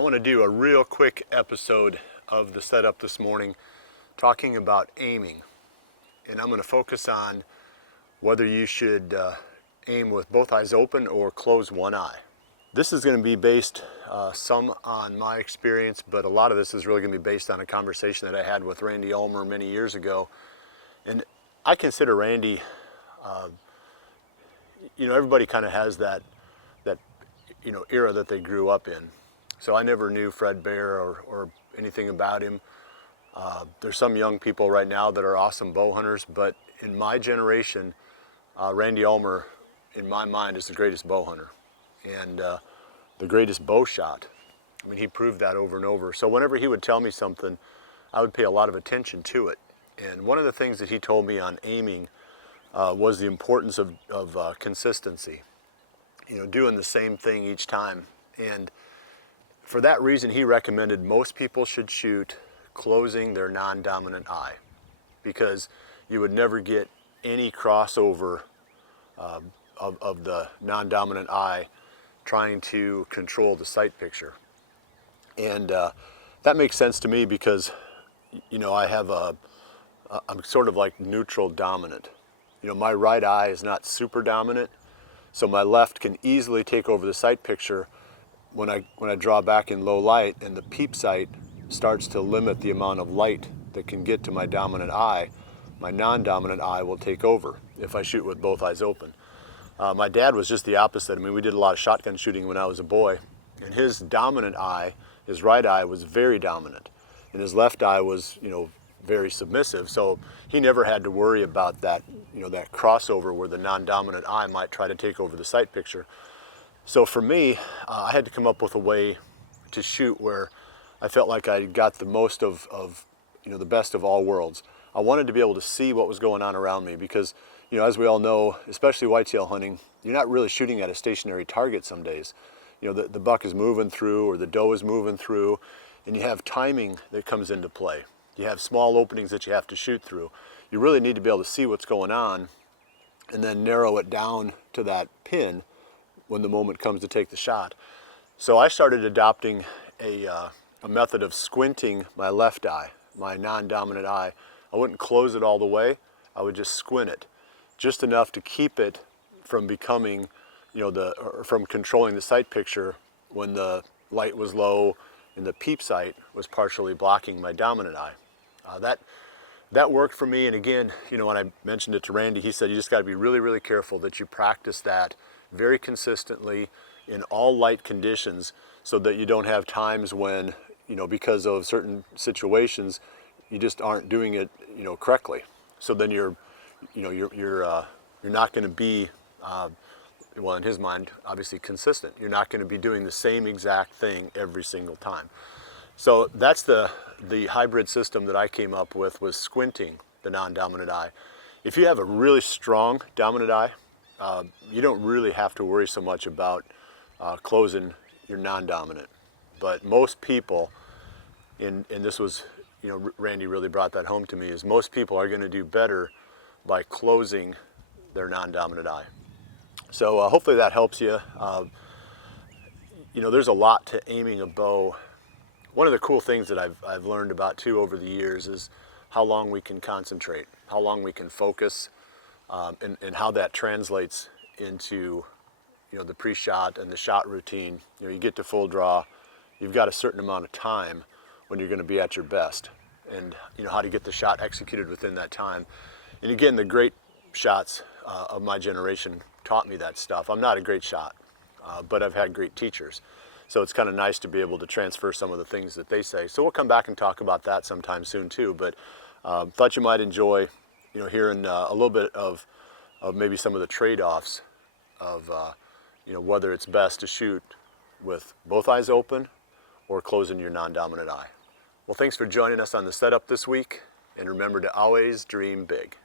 I want to do a real quick episode of the setup this morning talking about aiming. And I'm going to focus on whether you should aim with both eyes open or close one eye. This is going to be based some on my experience, but a lot of this is really going to be based on a conversation that I had with Randy Ulmer many years ago. And I consider Randy, everybody kind of has that era that they grew up in. So I never knew Fred Bear or anything about him. There's some young people right now that are awesome bow hunters, but in my generation, Randy Ulmer, in my mind, is the greatest bow hunter and the greatest bow shot. I mean, he proved that over and over. So whenever he would tell me something, I would pay a lot of attention to it. And one of the things that he told me on aiming was the importance of consistency. Doing the same thing each time. And for that reason, he recommended most people should shoot closing their non-dominant eye, because you would never get any crossover of the non-dominant eye trying to control the sight picture. And that makes sense to me because, I have I'm sort of like neutral dominant. My right eye is not super dominant, so my left can easily take over the sight picture when I draw back in low light, and the peep sight starts to limit the amount of light that can get to my dominant eye. My non-dominant eye will take over if I shoot with both eyes open. My dad was just the opposite. I mean, we did a lot of shotgun shooting when I was a boy, and his dominant eye, his right eye, was very dominant, and his left eye was, very submissive. So he never had to worry about that, that crossover where the non-dominant eye might try to take over the sight picture. So for me, I had to come up with a way to shoot where I felt like I got the most of the best of all worlds. I wanted to be able to see what was going on around me because, as we all know, especially whitetail hunting, you're not really shooting at a stationary target some days. The buck is moving through or the doe is moving through, and you have timing that comes into play. You have small openings that you have to shoot through. You really need to be able to see what's going on and then narrow it down to that pin when the moment comes to take the shot. So I started adopting a method of squinting my left eye, my non-dominant eye. I wouldn't close it all the way. I would just squint it, just enough to keep it from becoming, or from controlling the sight picture when the light was low and the peep sight was partially blocking my dominant eye. That worked for me. And again, when I mentioned it to Randy, he said you just got to be really, really careful that you practice that very consistently in all light conditions, so that you don't have times when, because of certain situations, you just aren't doing it, correctly. So then you're not going to be, well, in his mind, obviously consistent. You're not going to be doing the same exact thing every single time. So that's the hybrid system that I came up with, was squinting the non-dominant eye. If you have a really strong dominant eye, you don't really have to worry so much about closing your non-dominant. But most people, and this was, Randy really brought that home to me, is most people are going to do better by closing their non-dominant eye. So hopefully that helps you. There's a lot to aiming a bow. One of the cool things that I've learned about too over the years is how long we can concentrate, how long we can focus, and how that translates into the pre-shot and the shot routine. You get to full draw, you've got a certain amount of time when you're going to be at your best, and how to get the shot executed within that time. And again, the great shots of my generation taught me that stuff. I'm not a great shot, but I've had great teachers. So it's kind of nice to be able to transfer some of the things that they say. So we'll come back and talk about that sometime soon too. But thought you might enjoy, hearing a little bit of maybe some of the trade-offs of, whether it's best to shoot with both eyes open or closing your non-dominant eye. Well, thanks for joining us on the setup this week, and remember to always dream big.